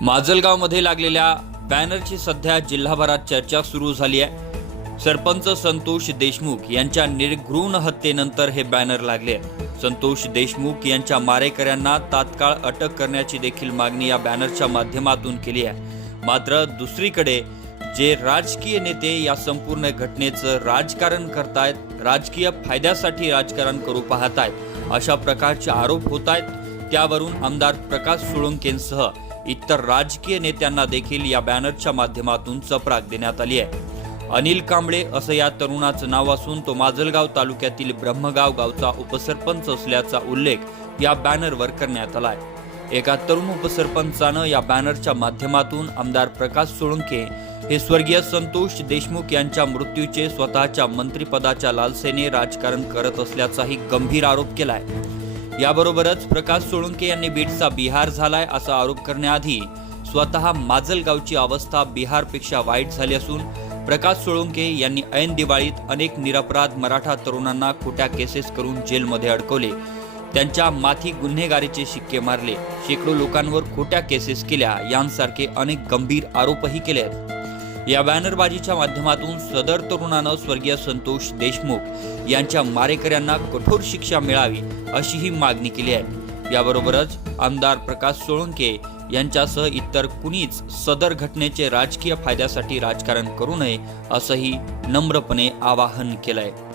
माजलगावमध्ये लागलेल्या बॅनरची सध्या जिल्हाभरात चर्चा सुरू झाली आहे सरपंच संतोष देशमुख यांच्या निर्घृण हत्येनंतर हे बॅनर लागले आहे. संतोष देशमुख यांच्या मारेकऱ्यांना तात्काळ अटक करण्याची देखील मागणी या बॅनरच्या माध्यमातून केली आहे मात्र दुसरीकडे जे राजकीय नेते या संपूर्ण घटनेचं राजकारण करतायत राजकीय फायद्यासाठी राजकारण करू पाहतायत अशा प्रकारचे आरोप होत आहेत त्यावरून आमदार प्रकाश सोळंकेंसह इतर राजकीय नेत्यांना देखील या बॅनरच्या माध्यमातून चपराक देण्यात आली आहे. अनिल कांबळे असं या तरुणाचं नाव असून तो माजलगाव तालुक्यातील ब्रह्मगाव गावचा उपसरपंच असल्याचा उल्लेख या बॅनरवर करण्यात आलाय. एका तरुण उपसरपंचानं या बॅनरच्या माध्यमातून आमदार प्रकाश सोळंके हे स्वर्गीय संतोष देशमुख यांच्या मृत्यूचे स्वतःच्या मंत्रिपदाच्या लालसेने राजकारण करत असल्याचाही गंभीर आरोप केलाय. याबरोबरच प्रकाश सोळंके यांनी बीडचा बिहार झालाय असा आरोप करण्याआधी स्वतः माजलगावची अवस्था बिहारपेक्षा वाईट झाली असून प्रकाश सोळंके यांनी ऐन दिवाळीत अनेक निरपराध मराठा तरुणांना खोट्या केसेस करून जेलमध्ये अडकवले. त्यांच्या माथी गुन्हेगारीचे शिक्के मारले. शेकडो लोकांवर खोट्या केसेस केल्या. यांसारखे अनेक गंभीर आरोपही केले आहेत या बॅनरबाजीच्या माध्यमातून सदर तरुणानं स्वर्गीय संतोष देशमुख यांच्या मारेकऱ्यांना कठोर शिक्षा मिळावी अशी ही मागणी केली आहे. याबरोबरच आमदार प्रकाश सोळंके यांच्यासह इतर कुणीच सदर घटनेचे राजकीय फायद्यासाठी राजकारण करू नये असंही नम्रपणे आवाहन केलं आहे